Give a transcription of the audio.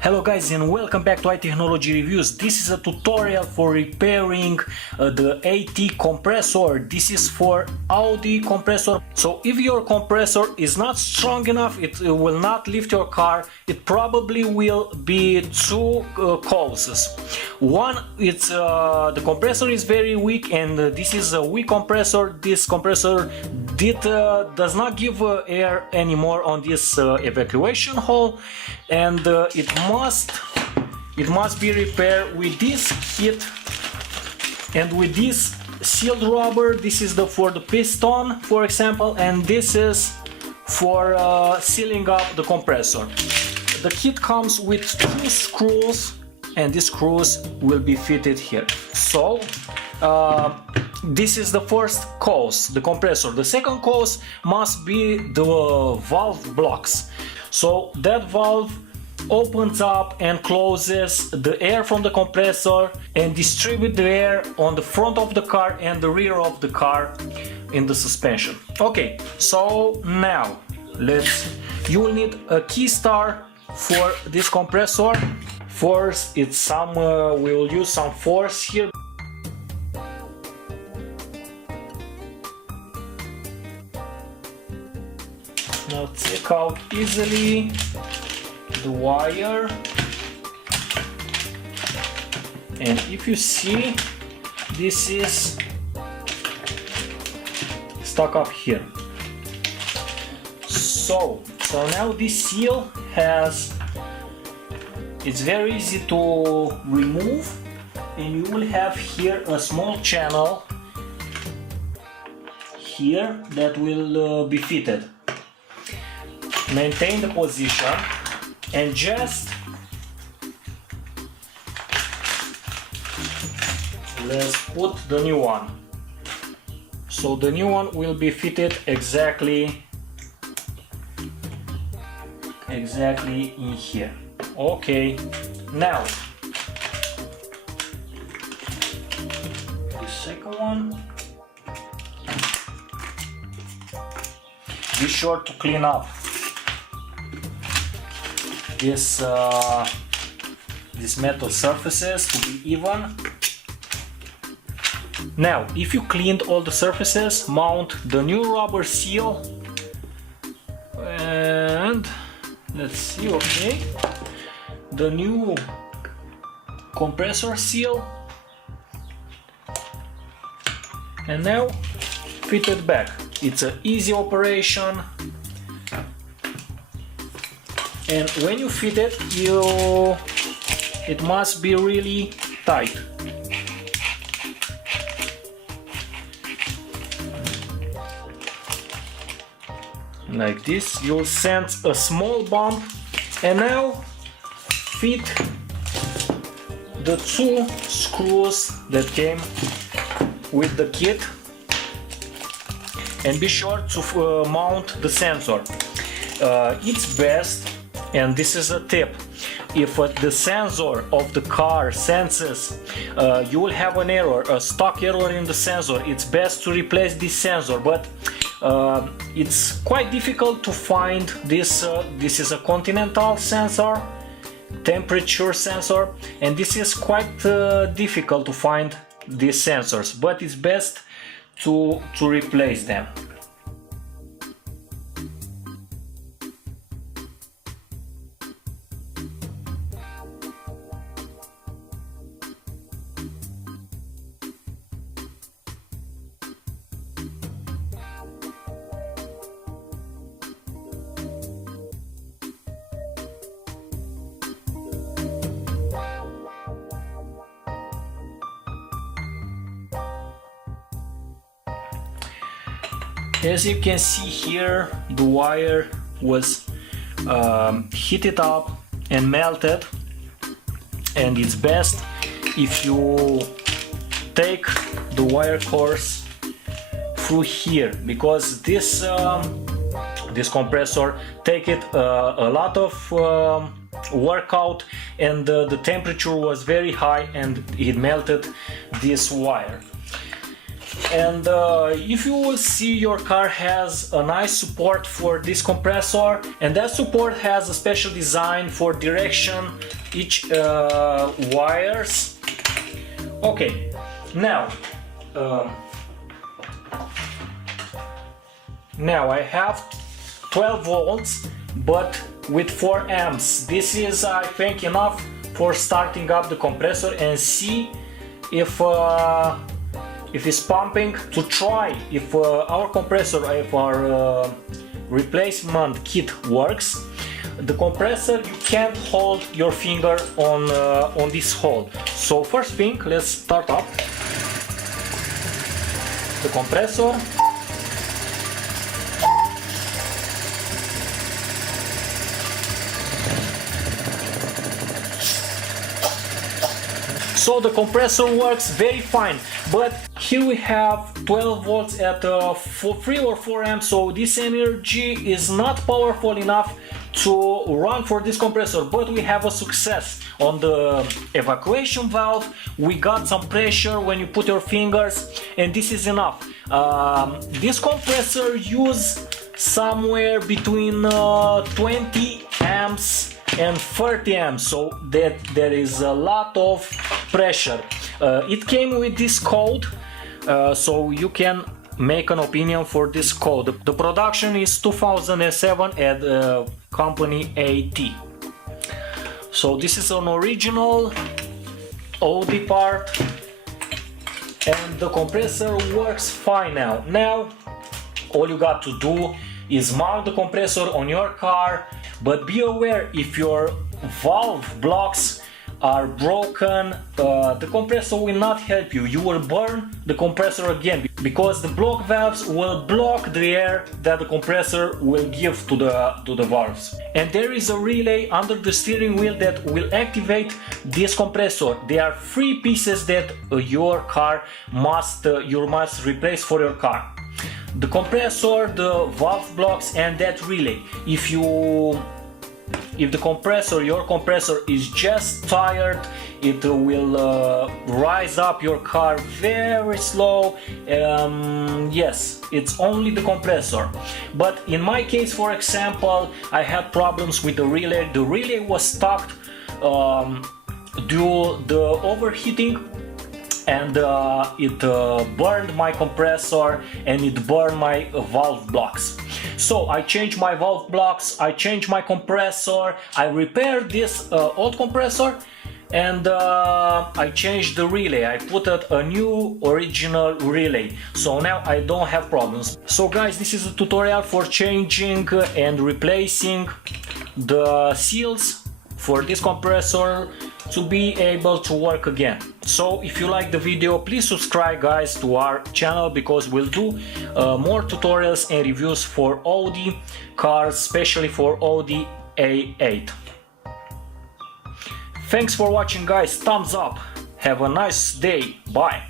Hello guys and welcome back to iTechnology Reviews. This is a tutorial for repairing the A8 compressor. This is for Audi compressor. So if your compressor is not strong enough, it will not lift your car. It probably will be two causes. One, it's the compressor is very weak, and this is a weak compressor. This compressor does not give air anymore on this evacuation hole, and it must be repaired with this kit and with this sealed rubber. This is for the piston, for example, and this is for sealing up the compressor. The kit comes with two screws, and these screws will be fitted here. So this is the first cause, the compressor. The second cause must be the valve blocks. So that valve opens up and closes the air from the compressor and distribute the air on the front of the car and the rear of the car in the suspension. Okay, so now you will need a key star for this compressor. First, it's we will use some force here. Now take out easily the wire, and if you see, this is stuck up here. So now this seal it's very easy to remove, and you will have here a small channel here that will be fitted. Maintain the position and just let's put the new one. So the new one will be fitted exactly in here. Okay, now the second one. Be sure to clean up these metal surfaces to be even. Now, if you cleaned all the surfaces, mount the new rubber seal, and let's see, okay, the new compressor seal, and now fit it back. It's an easy operation, and when you fit it, it must be really tight. Like this, you'll sense a small bump, and now fit the two screws that came with the kit, and be sure to mount the sensor. It's best, and this is a tip, if the sensor of the car senses you will have an error, a stock error in the sensor, it's best to replace this sensor, but it's quite difficult to find this. This is a continental sensor, temperature sensor, and this is quite difficult to find these sensors, but it's best to replace them. As you can see here, the wire was heated up and melted, and it's best if you take the wire course through here, because this compressor take it a lot of workout, and the temperature was very high and it melted this wire. And if you will see, your car has a nice support for this compressor, and that support has a special design for direction each wires. Okay, now I have 12 volts but with 4 amps. This is, I think, enough for starting up the compressor and see if it's pumping, to try if our compressor, if our replacement kit works. The compressor, you can't hold your finger on this hole. So first thing, let's start up the compressor. So the compressor works very fine, but here we have 12 volts at 3 or 4 amps, so this energy is not powerful enough to run for this compressor. But we have a success on the evacuation valve. We got some pressure when you put your fingers, and this is enough. This compressor uses somewhere between 20 amps and 30 amps, so that there is a lot of pressure. It came with this code, so you can make an opinion for this code. The production is 2007 at company A8. So this is an original Audi part, and the compressor works fine now. Now all you got to do is mount the compressor on your car, but be aware, if your valve blocks are broken, the compressor will not help you. You will burn the compressor again, because the block valves will block the air that the compressor will give to the valves. And there is a relay under the steering wheel that will activate this compressor. There are 3 pieces that your car must replace for your car: the compressor, the valve blocks, and that relay. If the compressor, your compressor, is just tired, it will rise up your car very slow. Yes, it's only the compressor. But in my case, for example, I had problems with the relay. The relay was stuck due to the overheating, and it burned my compressor and it burned my valve blocks. So I changed my valve blocks, I changed my compressor, I repaired this old compressor, and I changed the relay. I put a new original relay, so now I don't have problems. So guys, this is a tutorial for changing and replacing the seals for this compressor to be able to work again. So if you like the video, please subscribe guys to our channel, because we'll do more tutorials and reviews for Audi cars, especially for Audi A8. Thanks for watching guys, thumbs up, have a nice day, bye.